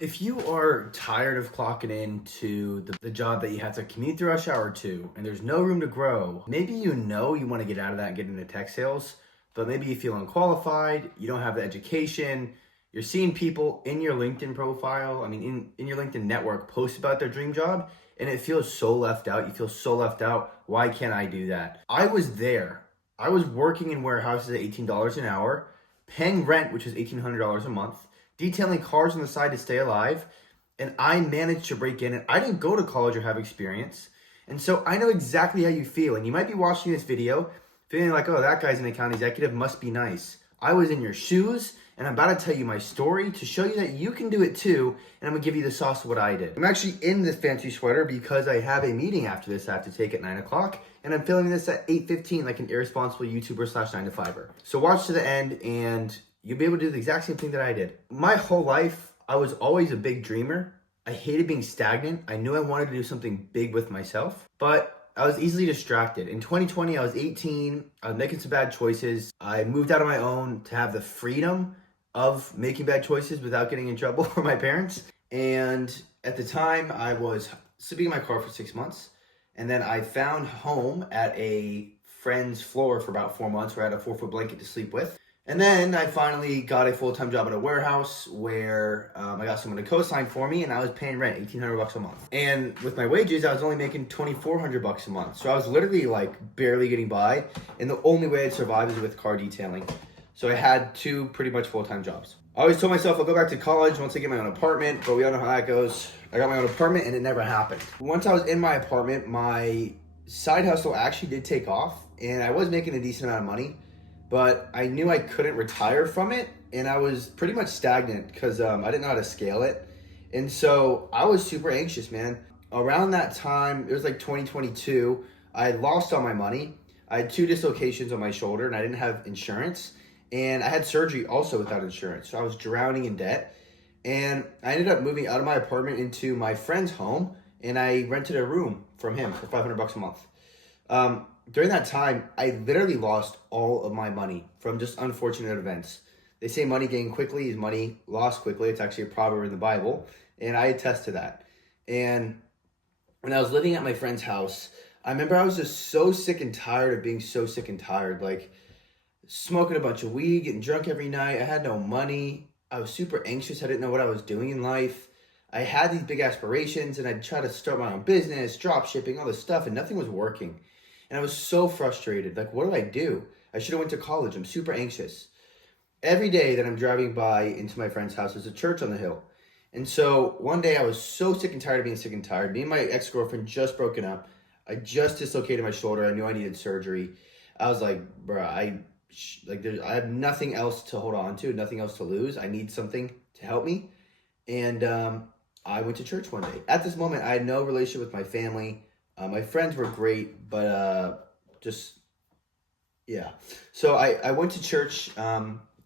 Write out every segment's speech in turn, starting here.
If you are tired of clocking into the job that you have to commute through rush hour to, and there's no room to grow, maybe you know you want to get out of that and get into tech sales, but maybe you feel unqualified, you don't have the education, you're seeing people in your LinkedIn profile, in your LinkedIn network post about their dream job, and it feels so left out. You feel so left out. Why can't I do that? I was there. I was working in warehouses at $18 an hour, paying rent, which was $1,800 a month, detailing cars on the side to stay alive, and I managed to break in. And I didn't go to college or have experience, and so I know exactly how you feel. And you might be watching this video feeling like, oh, that guy's an account executive, must be nice. I was in your shoes, and I'm about to tell you my story to show you that you can do it too, and I'm gonna give you the sauce of what I did. I'm actually in this fancy sweater because I have a meeting after this I have to take at 9 o'clock, and I'm filming this at 8:15 like an irresponsible YouTuber / 9-to-5er. So watch to the end, and you'll be able to do the exact same thing that I did. My whole life, I was always a big dreamer. I hated being stagnant. I knew I wanted to do something big with myself, but I was easily distracted. In 2020, I was 18. I was making some bad choices. I moved out on my own to have the freedom of making bad choices without getting in trouble for my parents. And at the time, I was sleeping in my car for 6 months. And then I found home at a friend's floor for about 4 months where I had a 4-foot blanket to sleep with. And then I finally got a full-time job at a warehouse where I got someone to co-sign for me, and I was paying rent, $1,800 a month. And with my wages, I was only making $2,400 a month. So I was literally like barely getting by, and the only way I'd survive is with car detailing. So I had 2 pretty much full-time jobs. I always told myself I'll go back to college once I get my own apartment, but we all know how that goes. I got my own apartment, and it never happened. Once I was in my apartment, my side hustle actually did take off, and I was making a decent amount of money. But I knew I couldn't retire from it, and I was pretty much stagnant because I didn't know how to scale it. And so I was super anxious, man. Around that time, it was like 2022, I had lost all my money. I had 2 dislocations on my shoulder, and I didn't have insurance. And I had surgery also without insurance. So I was drowning in debt. And I ended up moving out of my apartment into my friend's home, and I rented a room from him for $500 a month. During that time, I literally lost all of my money from just unfortunate events. They say money gained quickly is money lost quickly. It's actually a proverb in the Bible, and I attest to that. And when I was living at my friend's house, I remember I was just so sick and tired of being so sick and tired, like smoking a bunch of weed, getting drunk every night. I had no money. I was super anxious. I didn't know what I was doing in life. I had these big aspirations, and I'd try to start my own business, drop shipping, all this stuff, and nothing was working. And I was so frustrated. Like, what do I do? I should have went to college. I'm super anxious. Every day that I'm driving by into my friend's house, there's a church on the hill. And so one day I was so sick and tired of being sick and tired. Me and my ex-girlfriend just broken up. I just dislocated my shoulder. I knew I needed surgery. I was like, bro, I have nothing else to hold on to, nothing else to lose. I need something to help me. And I went to church one day. At this moment, I had no relationship with my family. My friends were great, but yeah. So I went to church,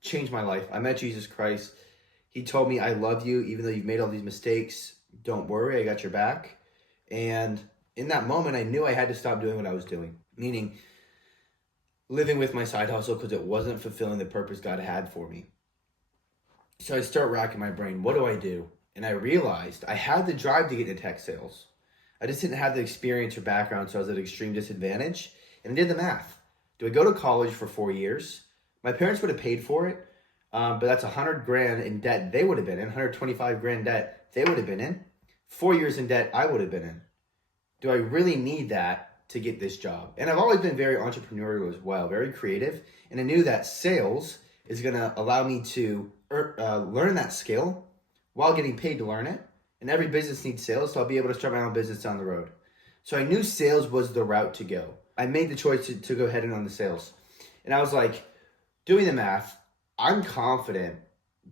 changed my life. I met Jesus Christ. He told me, I love you, even though you've made all these mistakes. Don't worry, I got your back. And in that moment, I knew I had to stop doing what I was doing, meaning living with my side hustle because it wasn't fulfilling the purpose God had for me. So I start racking my brain. What do I do? And I realized I had the drive to get into tech sales. I just didn't have the experience or background, so I was at an extreme disadvantage. And I did the math. Do I go to college for 4 years? My parents would have paid for it, but that's $100,000 in debt they would have been in, $125,000 debt they would have been in. 4 years in debt I would have been in. Do I really need that to get this job? And I've always been very entrepreneurial as well, very creative. And I knew that sales is going to allow me to learn that skill while getting paid to learn it. And every business needs sales, so I'll be able to start my own business down the road. So I knew sales was the route to go. I made the choice to go ahead and on the sales. And I was like, doing the math, I'm confident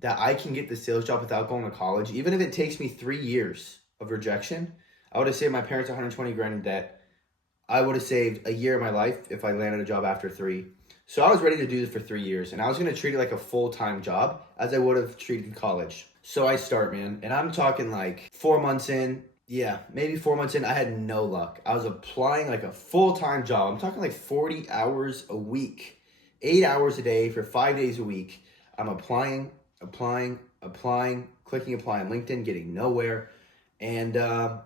that I can get the sales job without going to college. Even if it takes me 3 years of rejection, I would have saved my parents $120,000 in debt. I would have saved a year of my life if I landed a job after 3. So I was ready to do this for 3 years, and I was going to treat it like a full-time job as I would have treated college. So I start, man, and I'm talking like 4 months in. Yeah, maybe 4 months in, I had no luck. I was applying like a full-time job. I'm talking like 40 hours a week, 8 hours a day for 5 days a week. I'm applying, clicking apply on LinkedIn, getting nowhere. And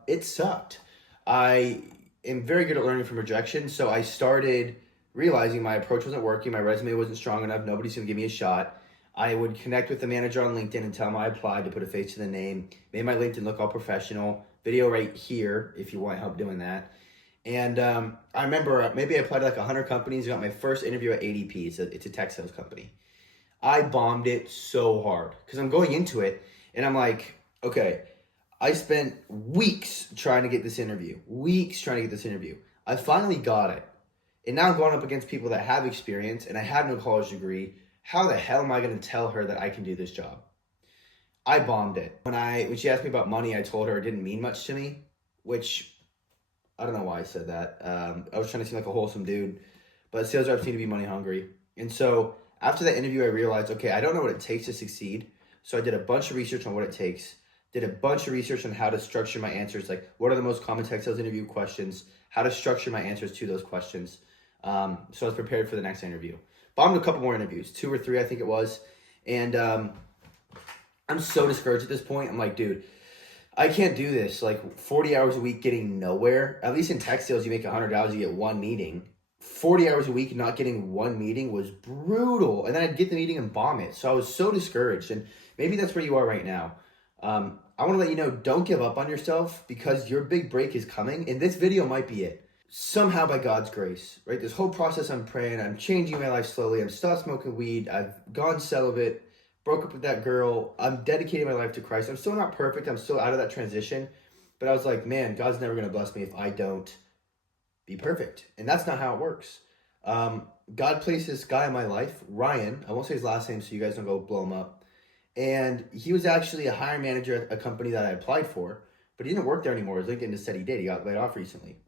it sucked. I am very good at learning from rejection. So I started realizing my approach wasn't working. My resume wasn't strong enough. Nobody's going to give me a shot. I would connect with the manager on LinkedIn and tell him I applied to put a face to the name. Made my LinkedIn look all professional. Video right here if you want help doing that. And I remember maybe I applied to like 100 companies. Got my first interview at ADP. It's a tech sales company. I bombed it so hard because I'm going into it and I'm like, okay, I spent weeks trying to get this interview. I finally got it. And now I'm going up against people that have experience and I have no college degree. How the hell am I going to tell her that I can do this job? I bombed it. When she asked me about money, I told her it didn't mean much to me, which I don't know why I said that. I was trying to seem like a wholesome dude, but sales reps need to be money hungry. And so after that interview, I realized, okay, I don't know what it takes to succeed. So I did a bunch of research on what it takes, did a bunch of research on how to structure my answers, like what are the most common tech sales interview questions, how to structure my answers to those questions. So I was prepared for the next interview. Bombed a couple more interviews, 2 or 3, I think it was. And I'm so discouraged at this point. I'm like, dude, I can't do this. Like 40 hours a week getting nowhere. At least in tech sales, you make $100, you get one meeting. 40 hours a week not getting one meeting was brutal. And then I'd get the meeting and bomb it. So I was so discouraged. And maybe that's where you are right now. I want to let you know, don't give up on yourself because your big break is coming. And this video might be it. Somehow by God's grace, right? This whole process I'm praying, I'm changing my life slowly. I'm stopped smoking weed. I've gone celibate, broke up with that girl. I'm dedicating my life to Christ. I'm still not perfect. I'm still out of that transition. But I was like, man, God's never going to bless me if I don't be perfect. And that's not how it works. God placed this guy in my life, Ryan. I won't say his last name so you guys don't go blow him up. And he was actually a hiring manager at a company that I applied for, but he didn't work there anymore. His LinkedIn just said he did. He got laid off recently.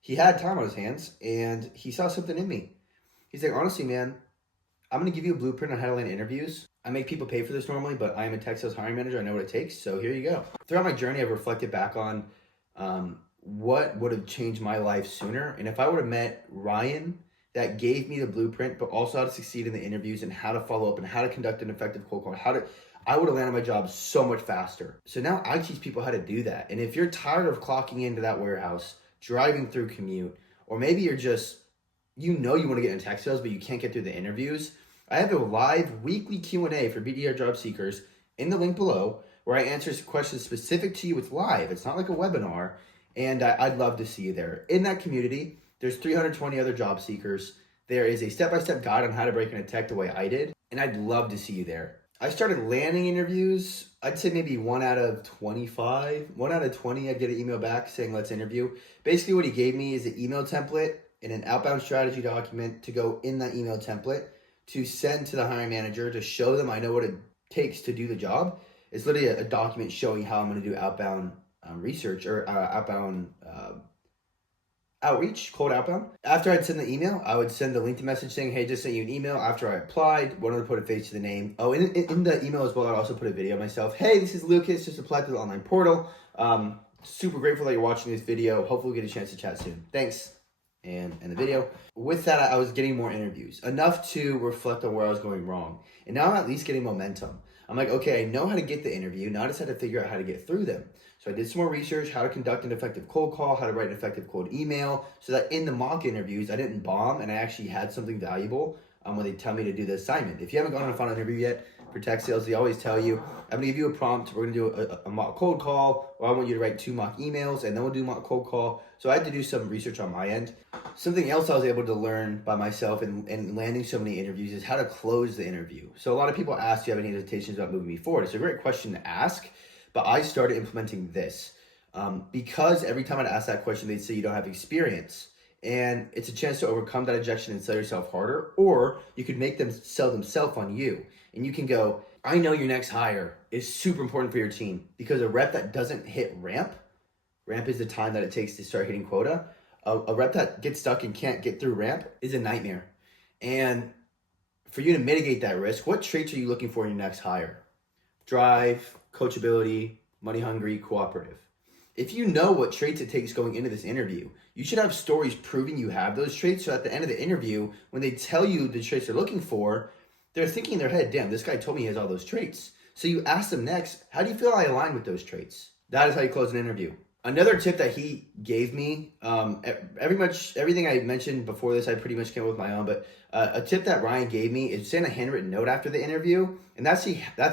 He had time on his hands and he saw something in me. He's like, honestly, man, I'm going to give you a blueprint on how to land interviews. I make people pay for this normally, but I am a tech sales hiring manager. I know what it takes. So here you go. Throughout my journey, I've reflected back on what would have changed my life sooner. And if I would have met Ryan, that gave me the blueprint, but also how to succeed in the interviews and how to follow up and how to conduct an effective cold call, I would have landed my job so much faster. So now I teach people how to do that. And if you're tired of clocking into that warehouse, driving through commute, or maybe you're just, you want to get in tech sales, but you can't get through the interviews, I have a live weekly Q&A for BDR job seekers in the link below where I answer questions specific to you. It's live. It's not like a webinar. And I'd love to see you there. In that community, there's 320 other job seekers. There is a step-by-step guide on how to break into tech the way I did. And I'd love to see you there. I started landing interviews. I'd say maybe 1 out of 25. 1 out of 20, I'd get an email back saying, let's interview. Basically what he gave me is an email template and an outbound strategy document to go in that email template to send to the hiring manager to show them I know what it takes to do the job. It's literally a document showing how I'm going to do outbound research or outbound outreach, cold outbound. After I'd send the email, I would send a LinkedIn message saying, hey, just sent you an email after I applied. Wanted to put a face to the name. Oh, in the email as well, I'd also put a video of myself. Hey, this is Lucas, just applied to the online portal. Super grateful that you're watching this video. Hopefully we'll get a chance to chat soon. Thanks. And the video. With that, I was getting more interviews, enough to reflect on where I was going wrong. And now I'm at least getting momentum. I'm like, okay, I know how to get the interview. Now I just had to figure out how to get through them. So I did some more research, how to conduct an effective cold call, how to write an effective cold email, so that in the mock interviews, I didn't bomb and I actually had something valuable when they tell me to do the assignment. If you haven't gone on a final interview yet for tech sales, they always tell you, I'm gonna give you a prompt, we're gonna do a mock cold call, or I want you to write 2 mock emails, and then we'll do mock cold call. So I had to do some research on my end. Something else I was able to learn by myself and landing so many interviews is how to close the interview. So a lot of people ask, do you have any hesitations about moving me forward? It's a great question to ask, but I started implementing this because every time I'd ask that question, they'd say you don't have experience. And it's a chance to overcome that objection and sell yourself harder, or you could make them sell themselves on you. And you can go, I know your next hire is super important for your team because a rep that doesn't hit ramp is the time that it takes to start hitting quota. A rep that gets stuck and can't get through ramp is a nightmare. And for you to mitigate that risk, what traits are you looking for in your next hire? Drive, coachability, money hungry, cooperative. If you know what traits it takes going into this interview, you should have stories proving you have those traits. So at the end of the interview, when they tell you the traits they're looking for, they're thinking in their head, damn, this guy told me he has all those traits. So you ask them next, how do you feel I align with those traits? That is how you close an interview. Another tip that he gave me, everything I mentioned before this, I pretty much came up with my own, but a tip that Ryan gave me is send a handwritten note after the interview. And that's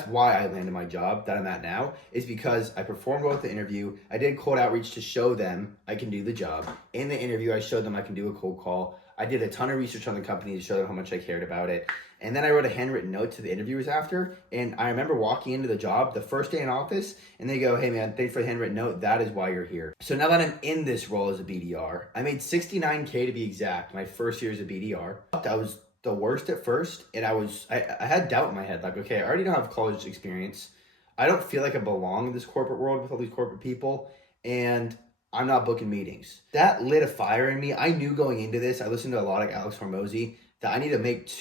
why I landed my job that I'm at now, is because I performed well at the interview. I did cold outreach to show them I can do the job. In the interview, I showed them I can do a cold call. I did a ton of research on the company to show them how much I cared about it. And then I wrote a handwritten note to the interviewers after. And I remember walking into the job the first day in office, and they go, hey man, thanks for the handwritten note. That is why you're here. So now that I'm in this role as a BDR, I made $69K to be exact, my first year as a BDR. I was the worst at first, and I had doubt in my head, like, okay, I already don't have college experience. I don't feel like I belong in this corporate world with all these corporate people, and I'm not booking meetings. That lit a fire in me. I knew going into this, I listened to a lot of Alex Hormozy, that I need to make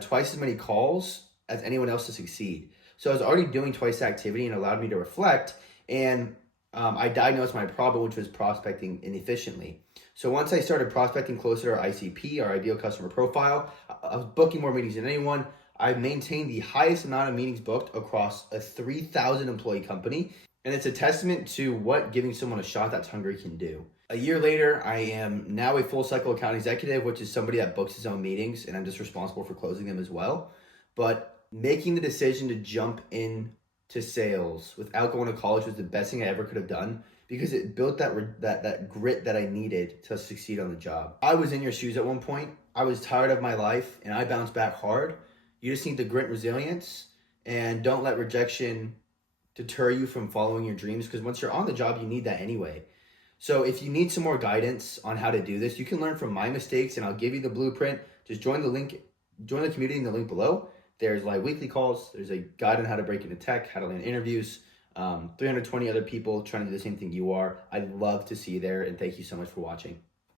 twice as many calls as anyone else to succeed. So I was already doing twice the activity, and it allowed me to reflect, and I diagnosed my problem, which was prospecting inefficiently. So once I started prospecting closer to our ICP, our ideal customer profile, I was booking more meetings than anyone. I maintained the highest amount of meetings booked across a 3,000 employee company. And it's a testament to what giving someone a shot that's hungry can do. A year later, I am now a full cycle account executive, which is somebody that books his own meetings, and I'm just responsible for closing them as well. But making the decision to jump in to sales without going to college was the best thing I ever could have done, because it built that grit that I needed to succeed on the job. I was in your shoes at one point. I was tired of my life, and I bounced back hard. You just need the grit and resilience, and don't let rejection deter you from following your dreams, because once you're on the job, you need that anyway. So if you need some more guidance on how to do this, you can learn from my mistakes, and I'll give you the blueprint. Just join the community in the link below. There's like weekly calls. There's a guide on how to break into tech, how to land interviews, 320 other people trying to do the same thing you are. I'd love to see you there, and thank you so much for watching.